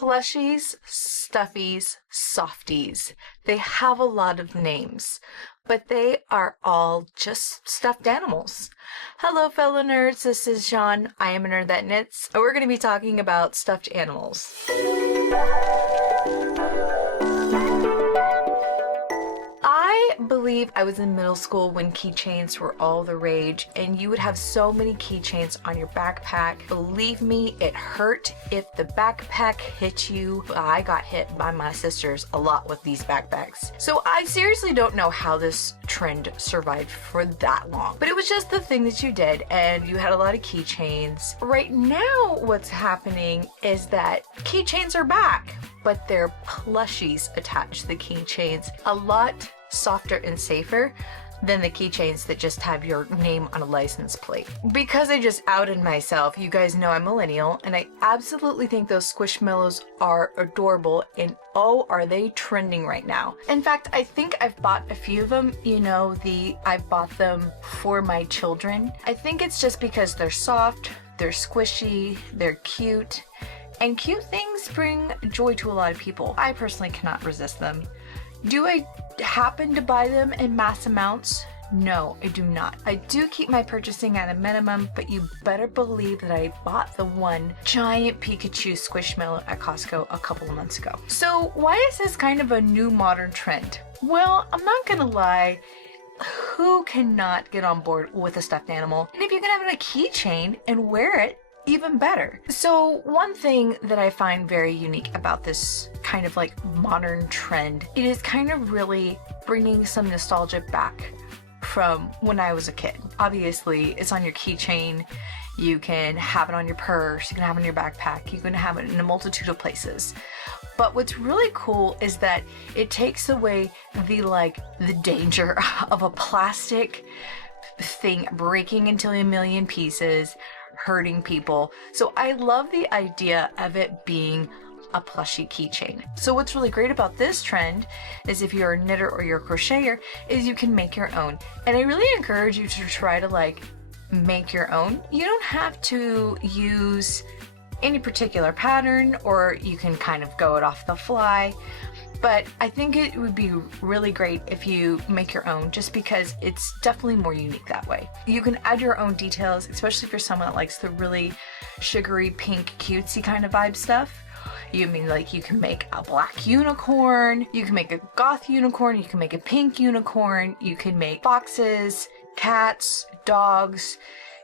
Plushies, stuffies, softies. They have a lot of names, but they are all just stuffed animals. Hello, fellow nerds. This is Jean. I am a nerd that knits, and we're going to be talking about stuffed animals. I believe I was in middle school when keychains were all the rage, and you would have so many keychains on your backpack. Believe me, it hurt if the backpack hit you. I got hit by my sisters a lot with these backpacks. So I seriously don't know how this trend survived for that long, but it was just the thing that you did, and you had a lot of keychains. Right now, what's happening is that keychains are back, but they're plushies attached to the keychains. A lot softer and safer than the keychains that just have your name on a license plate. Because I just outed myself, you guys know I'm millennial, and I absolutely think those Squishmallows are adorable, and oh, are they trending right now. In fact, I think I've bought a few of them. You know, I've bought them for my children. I think it's just because they're soft, they're squishy, they're cute, and cute things bring joy to a lot of people. I personally cannot resist them. Do I happen to buy them in mass amounts? No, I do not. I do keep my purchasing at a minimum, but you better believe that I bought the one giant Pikachu Squishmallow at Costco a couple of months ago. So why is this kind of a new modern trend? Well, I'm not gonna lie. Who cannot get on board with a stuffed animal? And if you can have it a keychain and wear it, even better. So one thing that I find very unique about this kind of like modern trend, it is kind of really bringing some nostalgia back from when I was a kid. Obviously, it's on your keychain. You can have it on your purse. You can have it in your backpack. You can have it in a multitude of places. But what's really cool is that it takes away the danger of a plastic thing breaking into a million pieces, hurting people. So I love the idea of it being a plushie keychain. So what's really great about this trend is if you're a knitter or you're a crocheter, is you can make your own. And I really encourage you to try to make your own. You don't have to use any particular pattern, or you can kind of go it off the fly. But I think it would be really great if you make your own, just because it's definitely more unique that way. You can add your own details, especially if you're someone that likes the really sugary, pink, cutesy kind of vibe stuff. You can make a black unicorn, you can make a goth unicorn, you can make a pink unicorn, you can make foxes, cats, dogs.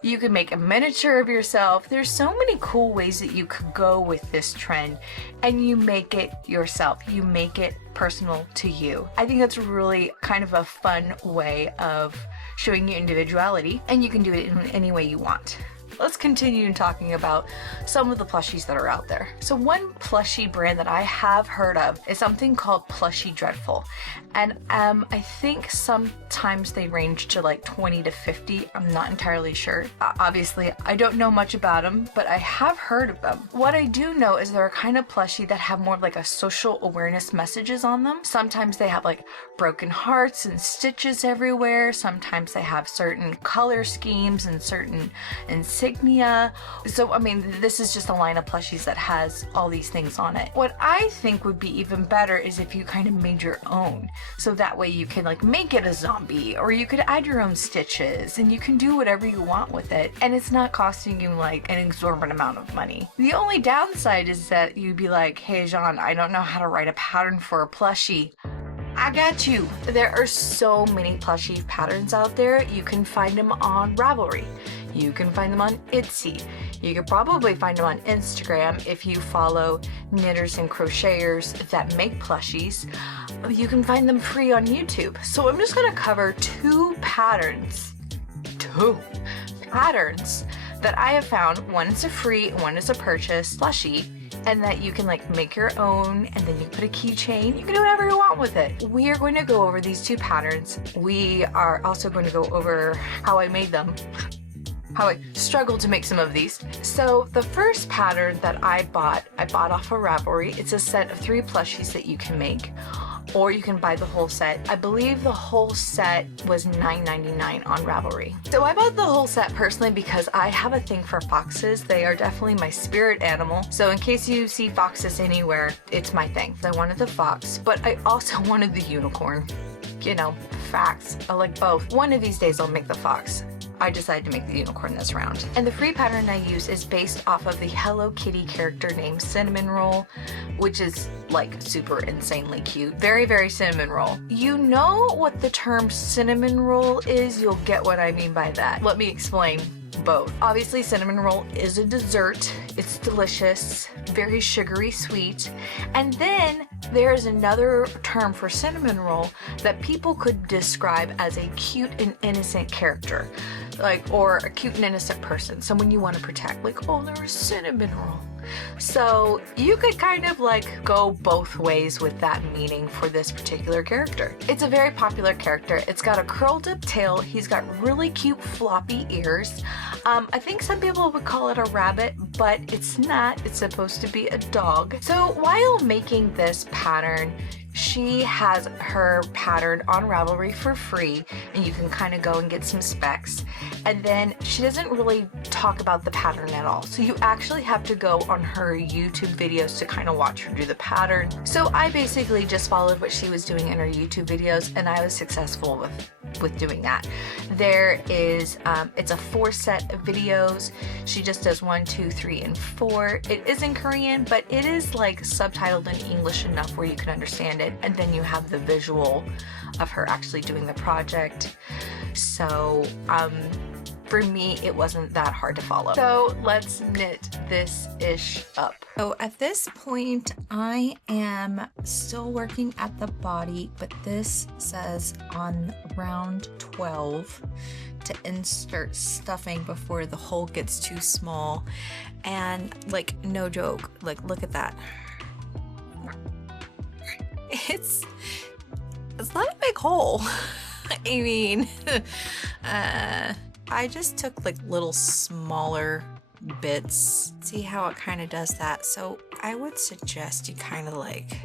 You can make a miniature of yourself. There's so many cool ways that you could go with this trend, and you make it yourself. You make it personal to you. I think that's really kind of a fun way of showing your individuality, and you can do it in any way you want. Let's continue talking about some of the plushies that are out there. So one plushie brand that I have heard of is something called Plushy Dreadful. And I think sometimes they range to like 20 to 50. I'm not entirely sure. Obviously, I don't know much about them, but I have heard of them. What I do know is they're a kind of plushie that have more of like a social awareness messages on them. Sometimes they have like broken hearts and stitches everywhere. Sometimes they have certain color schemes and certain insignia. So, I mean, this is just a line of plushies that has all these things on it. What I think would be even better is if you kind of made your own. So that way you can make it a zombie, or you could add your own stitches, and you can do whatever you want with it. And it's not costing you an exorbitant amount of money. The only downside is that you'd be like, hey, Jean, I don't know how to write a pattern for a plushie. I got you. There are so many plushie patterns out there. You can find them on Ravelry. You can find them on Etsy. You could probably find them on Instagram if you follow knitters and crocheters that make plushies. You can find them free on YouTube. So I'm just gonna cover two patterns that I have found. One is a free, one is a purchase plushie, and that you can make your own, and then you put a keychain. You can do whatever you want with it. We are going to go over these two patterns. We are also going to go over how I made them. how I struggled to make some of these. So the first pattern that I bought off of Ravelry. It's a set of 3 plushies that you can make, or you can buy the whole set. I believe the whole set was $9.99 on Ravelry. So I bought the whole set personally because I have a thing for foxes. They are definitely my spirit animal. So in case you see foxes anywhere, it's my thing. I wanted the fox, but I also wanted the unicorn. You know, facts. I like both. One of these days I'll make the fox. I decided to make the unicorn this round. And the free pattern I use is based off of the Hello Kitty character named Cinnamoroll, which is like super insanely cute. Very, very Cinnamoroll. You know what the term Cinnamoroll is? You'll get what I mean by that. Let me explain both. Obviously, Cinnamoroll is a dessert. It's delicious, very sugary sweet. And then there's another term for Cinnamoroll that people could describe as a cute and innocent character, like, or a cute and innocent person, someone you want to protect, like, oh, they're a Cinnamoroll. So you could kind of like go both ways with that meaning for this particular character. It's a very popular character. It's got a curled up tail. He's got really cute floppy ears. I think some people would call it a rabbit, but it's not. It's supposed to be a dog. So while making this pattern, she has her pattern on Ravelry for free, and you can kind of go and get some specs. And then she doesn't really talk about the pattern at all. So you actually have to go on her YouTube videos to kind of watch her do the pattern. So I basically just followed what she was doing in her YouTube videos, and I was successful with doing that. There is, it's a 4 set of videos. She just does 1, 2, 3, and 4. It is in Korean, but it is like subtitled in English enough where you can understand it. And then you have the visual of her actually doing the project. So for me, it wasn't that hard to follow. So let's knit this ish up. So at this point, I am still working at the body, but this says on round 12 to insert stuffing before the hole gets too small. And like, no joke, like, look at that. It's not a big hole. I mean, I just took like little smaller bits. See how it kind of does that? So I would suggest you kind of like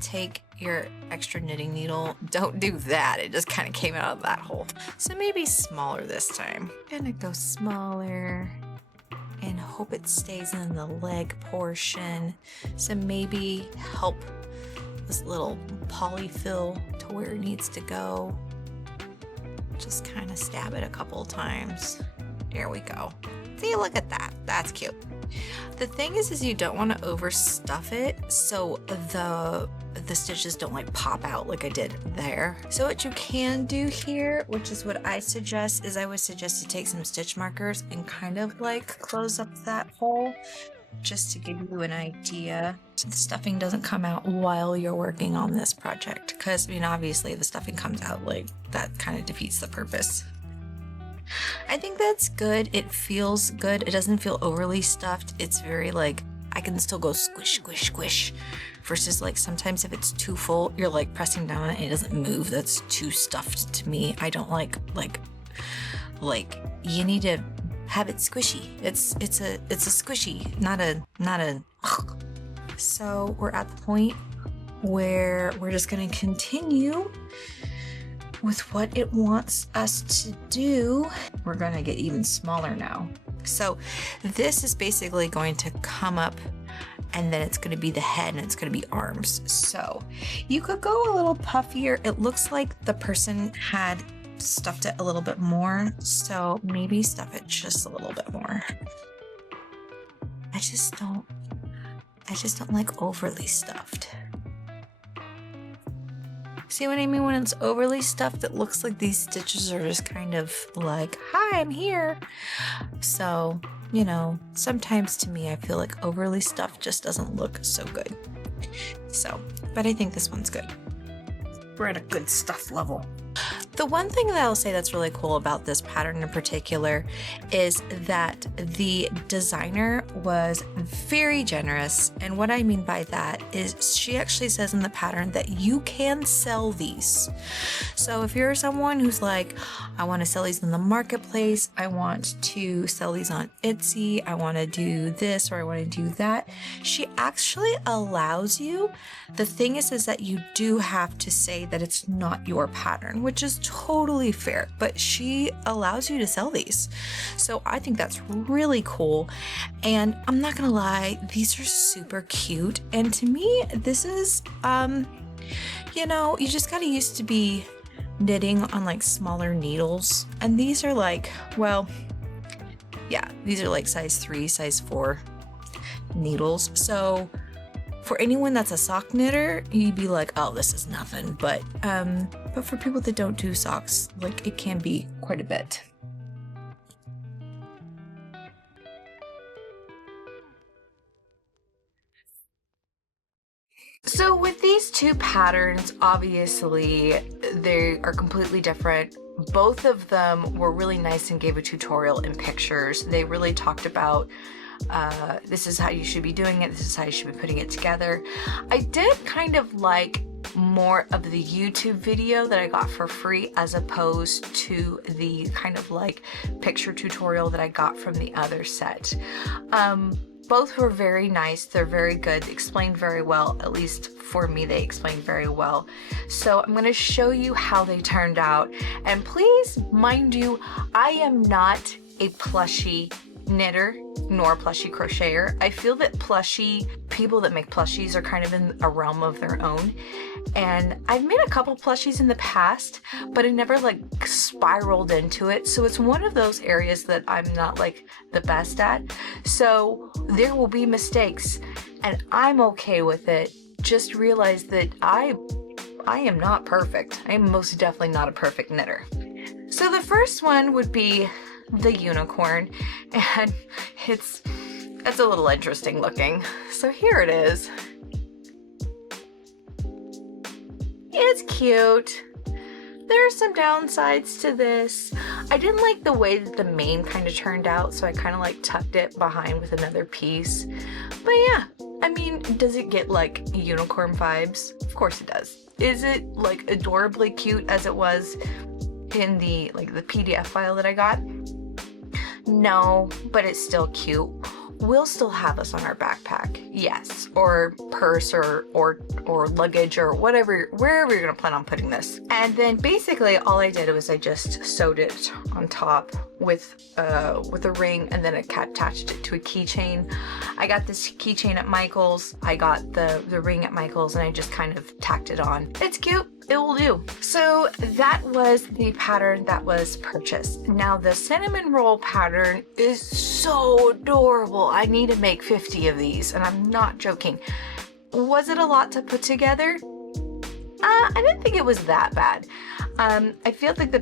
take your extra knitting needle. Don't do that. It just kind of came out of that hole. So maybe smaller this time. Gonna go smaller and hope it stays in the leg portion. So maybe help this little polyfill to where it needs to go. Just kind of stab it a couple of times. There we go. See, look at that. That's cute. The thing is you don't want to overstuff it so the stitches don't like pop out like I did there. So what you can do here, which is what I suggest, is I would suggest you take some stitch markers and kind of like close up that hole just to give you an idea so the stuffing doesn't come out while you're working on this project, because I mean obviously if the stuffing comes out, like, that kind of defeats the purpose. I think that's good. It feels good. It doesn't feel overly stuffed. It's very like, I can still go squish, squish, squish, versus like sometimes if it's too full, you're like pressing down on it and it doesn't move. That's too stuffed to me. I don't like you need to have it squishy. It's a squishy, not a. So we're at the point where we're just going to continue with what it wants us to do. We're going to get even smaller now. So this is basically going to come up, and then it's going to be the head and it's going to be arms. So you could go a little puffier. It looks like the person had stuffed it a little bit more, so maybe stuff it just a little bit more. I just don't like overly stuffed. See what I mean? When it's overly stuffed, it looks like these stitches are just kind of like, hi, I'm here. So, you know, sometimes to me, I feel like overly stuffed just doesn't look so good. So, but I think this one's good. We're at a good stuff level. The one thing that I'll say that's really cool about this pattern in particular is that the designer was very generous. And what I mean by that is she actually says in the pattern that you can sell these. So if you're someone who's like, I want to sell these in the marketplace, I want to sell these on Etsy, I want to do this or I want to do that, she actually allows you. The thing is that you do have to say that it's not your pattern, which is totally fair, but she allows you to sell these. So I think that's really cool. And I'm not gonna lie, these are super cute. And to me, this is, you know, you just gotta used to be knitting on like smaller needles. And these are like, well, yeah, these are like size 3, size 4 needles. So for anyone that's a sock knitter, you'd be like, oh, this is nothing. But for people that don't do socks, like it can be quite a bit. So with these two patterns, obviously they are completely different. Both of them were really nice and gave a tutorial and pictures. They really talked about this is how you should be doing it, this is how you should be putting it together. I did kind of like more of the YouTube video that I got for free as opposed to the kind of like picture tutorial that I got from the other set. Both were very nice, they're very good, they explained very well, at least for me they explained very well. So I'm going to show you how they turned out. And please, mind you, I am not a plushie knitter nor plushie crocheter. I feel that people that make plushies are kind of in a realm of their own. And I've made a couple plushies in the past, but I never like spiraled into it. So it's one of those areas that I'm not like the best at. So there will be mistakes and I'm okay with it. Just realize that I am not perfect. I am most definitely not a perfect knitter. So the first one would be the unicorn, and it's a little interesting looking. So here it is. It's cute. There are some downsides to this. I didn't like the way that the mane kind of turned out, so I kind of like tucked it behind with another piece. But yeah, I mean, does it get like unicorn vibes? Of course it does. Is it like adorably cute as it was in the PDF file that I got? No, but it's still cute. We'll still have this on our backpack, yes, or purse or luggage or whatever, wherever you're gonna plan on putting this. And then basically all I did was I just sewed it on top with a ring, and then I attached it to a keychain. I got this keychain at Michael's. I got the ring at Michael's, and I just kind of tacked it on. It's cute. It will do. So that was the pattern that was purchased. Now the Cinnamoroll pattern is so adorable. I need to make 50 of these, and I'm not joking. Was it a lot to put together? I didn't think it was that bad. I feel like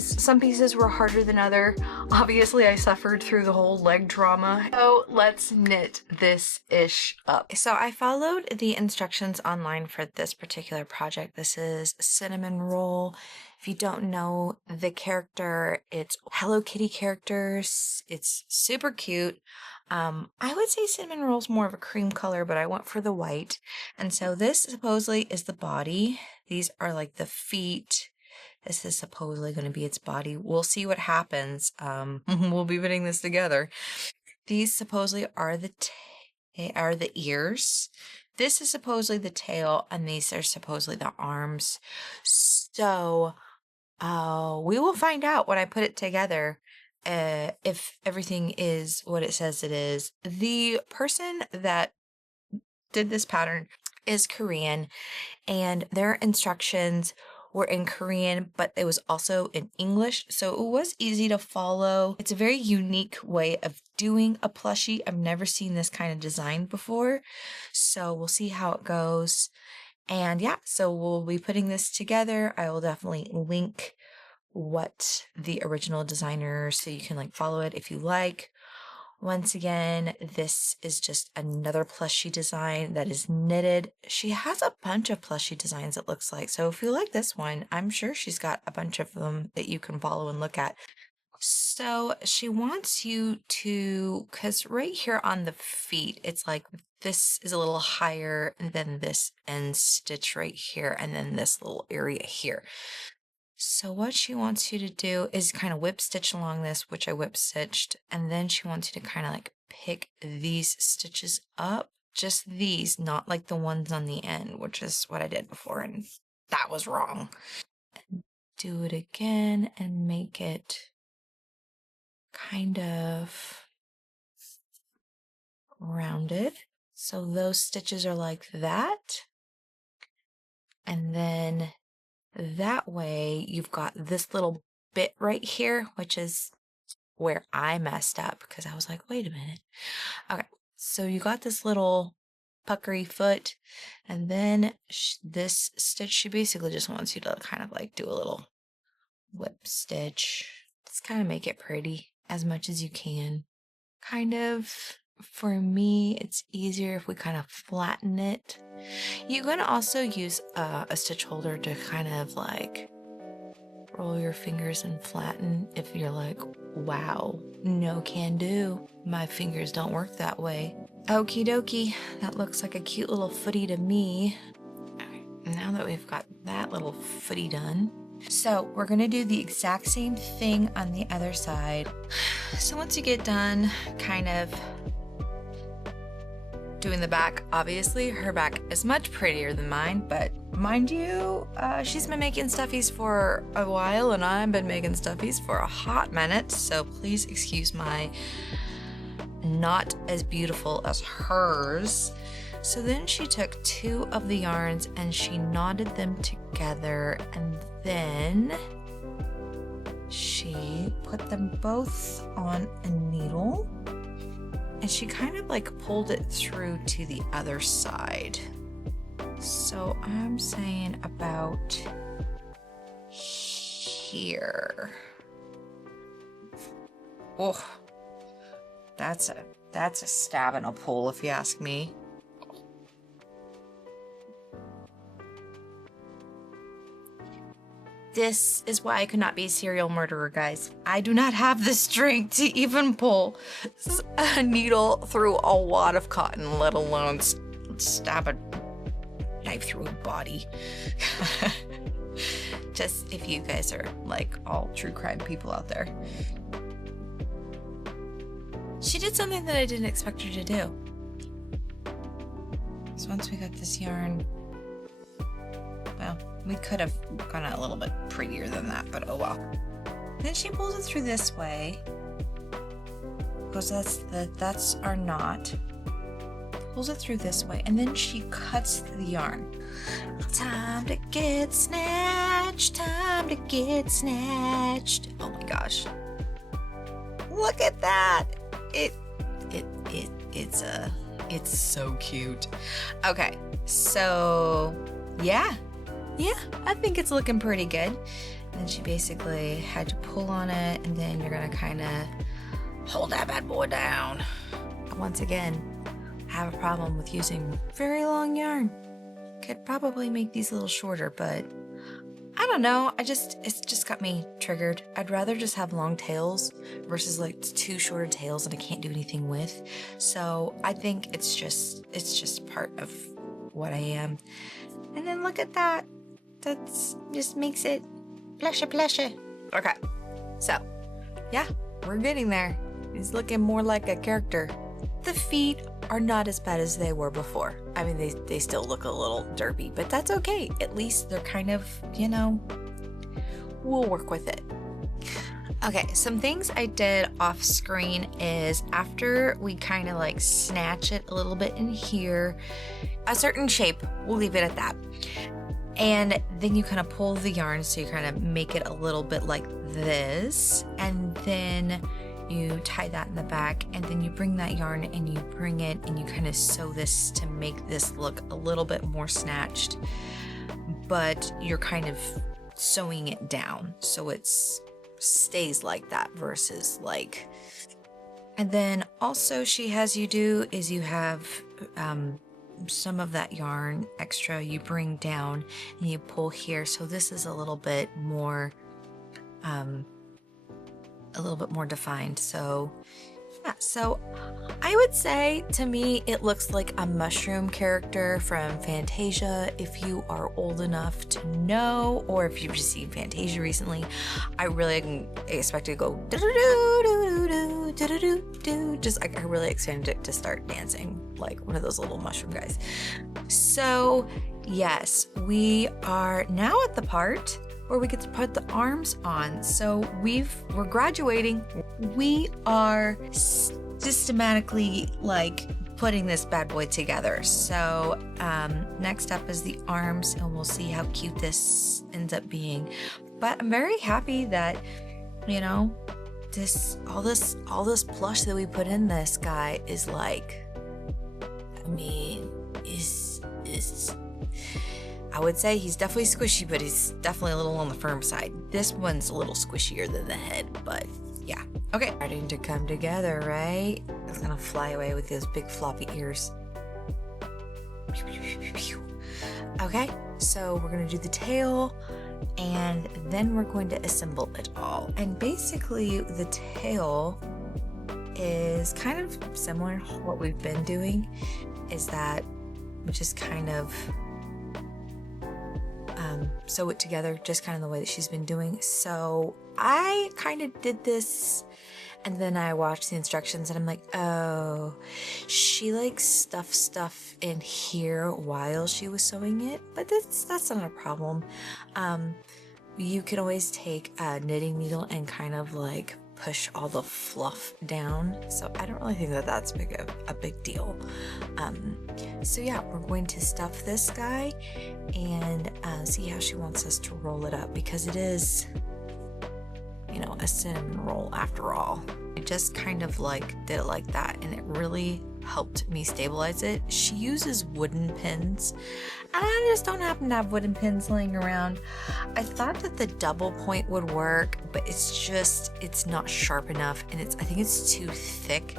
some pieces were harder than other. Obviously, I suffered through the whole leg drama. So let's knit this ish up. So I followed the instructions online for this particular project. This is Cinnamoroll. If you don't know the character, it's Hello Kitty characters. It's super cute. I would say Cinnamoroll's more of a cream color, but I went for the white. And so this supposedly is the body. These are like the feet. This is supposedly going to be its body. We'll see what happens. We'll be putting this together. These supposedly are the ears. This is supposedly the tail, and these are supposedly the arms. So, we will find out when I put it together. If everything is what it says it is. The person that did this pattern is Korean, and their instructions were in Korean, but it was also in English, so it was easy to follow. It's a very unique way of doing a plushie. I've never seen this kind of design before, so we'll see how it goes. And yeah, so we'll be putting this together. I will definitely link what the original designer, so you can like follow it if you like. Once again, this is just another plushie design that is knitted. She has a bunch of plushie designs, it looks like. So if you like this one, I'm sure she's got a bunch of them that you can follow and look at. So she wants you to, because right here on the feet, it's like this is a little higher than this end stitch right here, and then this little area here. So what she wants you to do is kind of whip stitch along this, which I whip stitched, and then she wants you to kind of like pick these stitches up, just these, not like the ones on the end, which is what I did before, and that was wrong. And do it again and make it kind of rounded. So those stitches are like that. And then that way you've got this little bit right here, which is where I messed up because I was like, wait a minute. Okay, so you got this little puckery foot, and then this stitch, she basically just wants you to kind of like do a little whip stitch. Just kind of make it pretty as much as you can. Kind of, for me, it's easier if we kind of flatten it. You can also use a stitch holder to kind of like roll your fingers and flatten if you're like, wow, no can do. My fingers don't work that way. Okie dokie, that looks like a cute little footy to me. Okay, now that we've got that little footy done, so we're gonna do the exact same thing on the other side. So once you get done kind of doing the back, obviously her back is much prettier than mine, but mind you, she's been making stuffies for a while and I've been making stuffies for a hot minute, so please excuse my not as beautiful as hers. So then she took 2 of the yarns and she knotted them together, and then she put them both on a needle and she kind of like pulled it through to the other side. So I'm saying about here. Oh, that's a stab and a pull if you ask me. This is why I could not be a serial murderer, guys. I do not have the strength to even pull a needle through a wad of cotton, let alone stab a knife through a body. Just if you guys are like all true crime people out there. She did something that I didn't expect her to do. So once we got this yarn, well, we could have gone a little bit prettier than that, but oh well. Then she pulls it through this way, because that's our knot. Pulls it through this way, and then she cuts the yarn. Time to get snatched, time to get snatched. Oh my gosh. Look at that. It's so cute. Okay, so yeah, I think it's looking pretty good. And then she basically had to pull on it, and then you're gonna kind of hold that bad boy down. Once again, I have a problem with using very long yarn. Could probably make these a little shorter, but I don't know. It's just got me triggered. I'd rather just have long tails versus like 2 shorter tails that I can't do anything with. So I think it's just part of what I am. And then look at that. That's just makes it plushy. Okay, so yeah, we're getting there. He's looking more like a character. The feet are not as bad as they were before. I mean, they still look a little derpy, but that's okay. At least they're kind of, you know, we'll work with it. Okay, some things I did off screen is after we kind of like snatch it a little bit in here, a certain shape, we'll leave it at that. And then you kind of pull the yarn, so you kind of make it a little bit like this, and then you tie that in the back, and then you bring that yarn and you bring it and you kind of sew this to make this look a little bit more snatched, but you're kind of sewing it down so it stays like that versus like And then also she has you do is you have some of that yarn extra you bring down and you pull here. So this is a little bit more defined. So yeah, so I would say to me it looks like a mushroom character from Fantasia. If you are old enough to know, or if you've just seen Fantasia recently, I really expect it to go just like I really expected it to start dancing like one of those little mushroom guys. So yes, we are now at the part where we get to put the arms on. So we're graduating. We are systematically like putting this bad boy together. So next up is the arms, and we'll see how cute this ends up being. But I'm very happy that, you know, all this plush that we put in this guy is like, I mean, is I would say he's definitely squishy, but he's definitely a little on the firm side. This one's a little squishier than the head, but yeah. Okay, starting to come together, right? It's gonna fly away with those big floppy ears. Okay, so we're gonna do the tail, and then we're going to assemble it all. And basically the tail is kind of similar to what we've been doing, is that we just kind of sew it together, just kind of the way that she's been doing. So I kind of did this, and then I watched the instructions and I'm like, oh, she like stuffed stuff in here while she was sewing it, but that's not a problem. You can always take a knitting needle and kind of like push all the fluff down. So I don't really think that that's a big deal. So yeah, we're going to stuff this guy and see how she wants us to roll it up, because it is, you know, a cinnamon roll after all. I just kind of like did it like that, and it really helped me stabilize it. She uses wooden pins, and I just don't happen to have wooden pins laying around. I thought that the double point would work, but it's not sharp enough, and I think it's too thick.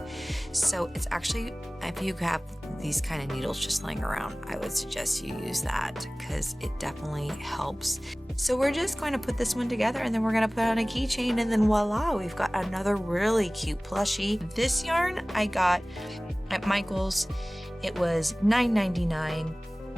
So it's actually, if you have these kind of needles just laying around, I would suggest you use that, because it definitely helps. So we're just going to put this one together, and then we're going to put on a keychain, and then voila, we've got another really cute plushie. This yarn I got at Michael's. It was $9.99.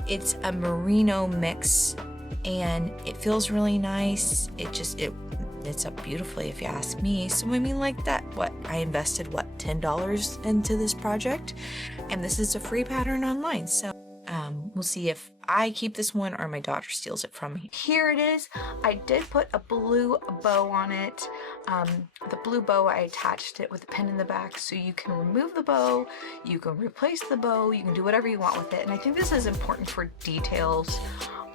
It's a merino mix, and it feels really nice. It's up beautifully if you ask me. So I mean, like that, I invested $10 into this project, and this is a free pattern online. So we'll see if I keep this one or my daughter steals it from me. Here it is. I did put a blue bow on it. The blue bow, I attached it with a pin in the back, so you can remove the bow, you can replace the bow, you can do whatever you want with it. And I think this is important for details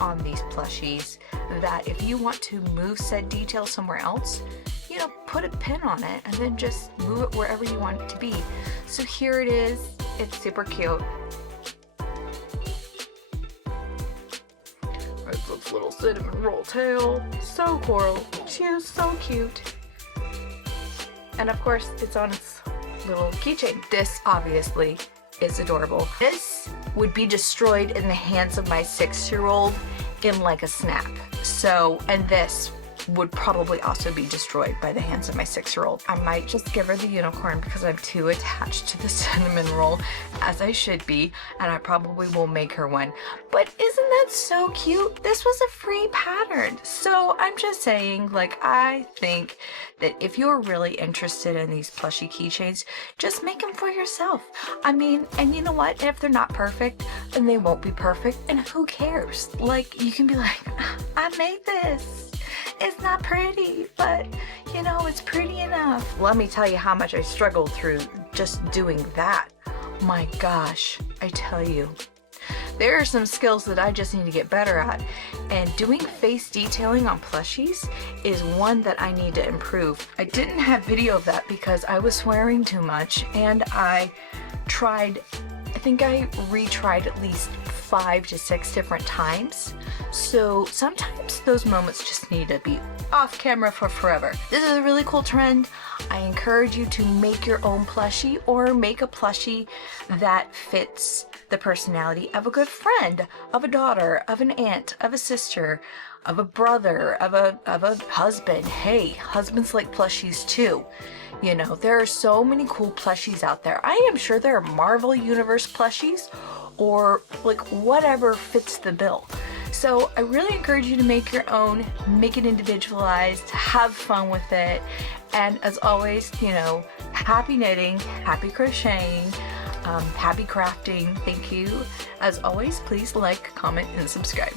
on these plushies, that if you want to move said detail somewhere else, you know, put a pin on it and then just move it wherever you want it to be. So here it is. It's super cute. It's this little cinnamon roll tail. So coral. She is so cute. And of course, it's on its little keychain. This obviously is adorable. This would be destroyed in the hands of my 6-year-old in like a snap. So, and this would probably also be destroyed by the hands of my 6-year-old. I might just give her the unicorn because I'm too attached to the cinnamon roll, as I should be, and I probably will make her one. But isn't that so cute? This was a free pattern. So I'm just saying, like, I think that if you're really interested in these plushie keychains, just make them for yourself. I mean, and you know what? If they're not perfect, then they won't be perfect, and who cares? Like, you can be like, I made this. It's not pretty, but you know, it's pretty enough. Let me tell you how much I struggled through just doing that. My gosh, I tell you. There are some skills that I just need to get better at, and doing face detailing on plushies is one that I need to improve. I didn't have video of that because I was swearing too much, and I think I retried at least 5 to 6 different times. So sometimes those moments just need to be off camera for forever. This is a really cool trend. I encourage you to make your own plushie, or make a plushie that fits the personality of a good friend, of a daughter, of an aunt, of a sister, of a brother, of a husband. Hey, husbands like plushies too. You know, there are so many cool plushies out there. I am sure there are Marvel Universe plushies, or like whatever fits the bill. So I really encourage you to make your own, make it individualized, have fun with it. And as always, you know, happy knitting, happy crocheting, happy crafting. Thank you. As always, please like, comment, and subscribe.